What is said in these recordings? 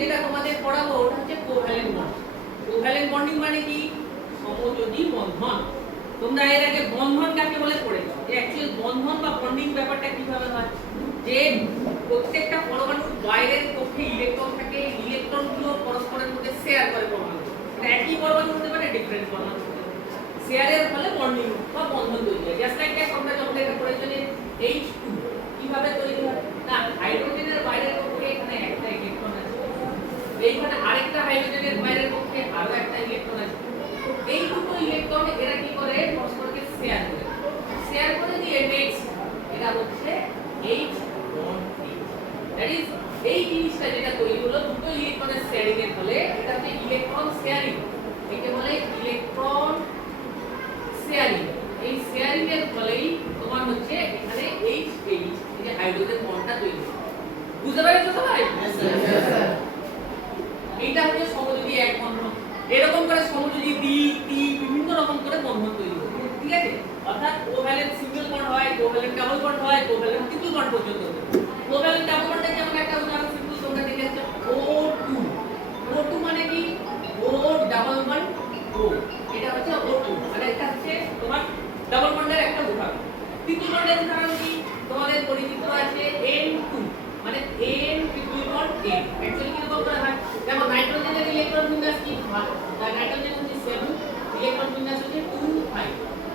যেটা তোমাদের পড়াবো ওটা হচ্ছে কোভ্যালেন্ট বন্ড। কোভ্যালেন্ট বন্ডিং মানে কি? সমযোজী বন্ধন। তোমরা এর আগে বন্ধন কাকে বলে পড়েছো, যে অ্যাকচুয়াল বন্ধন বা বন্ডিং ব্যাপারটা কিভাবে হয়, যে প্রত্যেকটা পরমাণুর বাইরের কক্ষে ইলেকট্রন থাকে, ইলেকট্রনগুলো পরস্পরের মধ্যে শেয়ার করে পরমাণু, মানে একই পরমাণু হতে পারে ডিফারেন্ট পরমাণু, শেয়ারের ফলে বন্ডিং বা বন্ধন তৈরি হয়। জাস্ট লাইক দ্যাট আমরা যখন এটা পড়েছি যে H2 কিভাবে তৈরি হয়, না হাইড্রোজেনের বাইরের কক্ষে এখানে একটা ইলেকট্রন আছে, এইখানে আরেকটা হাইড্রোজেনের বাইরের কক্ষে আরো একটা ইলেকট্রন আছে। এই দুটো ইলেকট্রন এরা কি করে পরস্পরকে শেয়ার করে দিয়ে নেক্সট এটা হচ্ছে H bond দ্যাট ইজ এই জিনিসটা যেটা তৈরি হলো দুটো ইলেকট্রনের শেয়ারিং এর ফলে, এটা হচ্ছে ইলেকট্রন শেয়ারিং, একে বলে ইলেকট্রন শেয়ারিং। এই শেয়ারিং এর ফলেই তোমার হচ্ছে এখানে H এই যে হাইড্রোজেন বন্ডটা তৈরি হয়। বুঝতে পেরেছো সবাই? এইটা হচ্ছে সমযোজী এক বন্ধন। এরকম করে সমযোজী দ্বি ত্রি বিভিন্ন রকম করে বন্ধন তৈরি হয়, ঠিক আছে? অর্থাৎ কোভ্যালেন্ট সিঙ্গেল বন্ড হয়, কোভ্যালেন্ট ডাবল বন্ড হয়, কোভ্যালেন্ট ট্রিপল বন্ড পর্যন্ত হয়। কোভ্যালেন্ট ডাবল বন্ডের যেমন একটা উদাহরণ সিম্পল তোমরা দেখেছো O2। O2 মানে কি? O ডাবল বন্ড O, এটা হচ্ছে O2, মানে এটা হচ্ছে তোমার ডাবল বন্ডের একটা উদাহরণ। ট্রিপল বন্ডের উদাহরণ কি তোমাদের পরিচিত আছে N2, মানে N triple bond N। Actually কি রকম করা হয়, যেমন নাইট্রোজেনের ইলেকট্রন বিন্যাস কি হয়, নাইট্রোজেন হচ্ছে 7, ইলেকট্রন বিন্যাস হচ্ছে 2 5,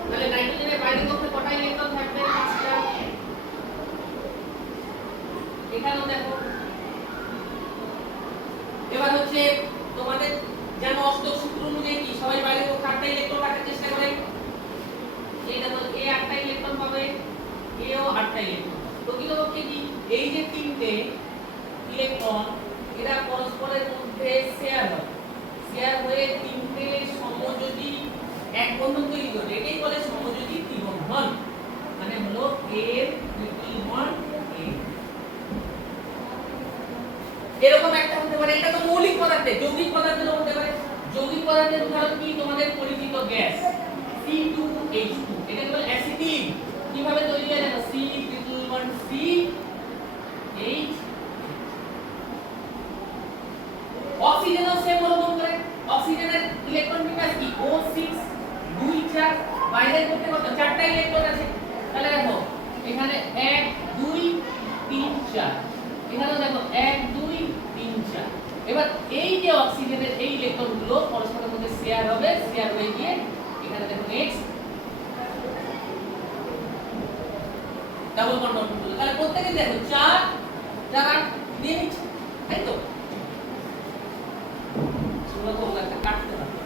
তাহলে নাইট্রোজেনের বাইরের কক্ষে কটা ইলেকট্রন থাকবে? 5টা। এখানেও দেখো। এবার হচ্ছে তোমাদের জানো অষ্টক সূত্র অনুযায়ী কি সবাই বাইরের কক্ষে 8টা ইলেকট্রন রাখার চেষ্টা করে। এই দেখো A 8টা ইলেকট্রন পাবে, A ও 8টা ইলেকট্রন। প্রকৃতপক্ষে কি এই যে তিনটে ইলেকট্রন এরা পরস্পরের মধ্যে শেয়ার হয়ে তিনটে সমযোজী এক বন্ধন তৈরি করে, এটাই বলে সমযোজী ত্রিবন্ধন, মানে হলো A ট্রিপল বন্ড A। এরকম একটা হতে পারে, এটা তো মৌলিক পদার্থে, যৌগিক পদার্থেরও হতে পারে। যৌগিক পদার্থের উদাহরণ কি তোমাদের পরিচিত গ্যাস C2H2, এটা হলো অ্যাসিটিন। কিভাবে তৈরি হয় দেখো, C triple bond C H। অক্সিজেনও সেম রকম করে, অক্সিজেনের ইলেকট্রন বিন্যাস কি O6 2 4, বাইরের করতে কত 4টা ইলেকট্রন আছে, তাহলে দেখো এখানে 1 2 3 4, এখানেও দেখো 1 2 3 4। এবার এই যে অক্সিজেনের এই ইলেকট্রনগুলো পরস্পরের মধ্যে শেয়ার হয়ে গিয়ে এখানে দেখো নেক্সট ডাবল বন্ড হলো, তাহলে প্রত্যেককে দেখো 4 4 8 দিয়ে নিচ্ছে, তাই তো? তোমরা তো একটা কাটতে পারো।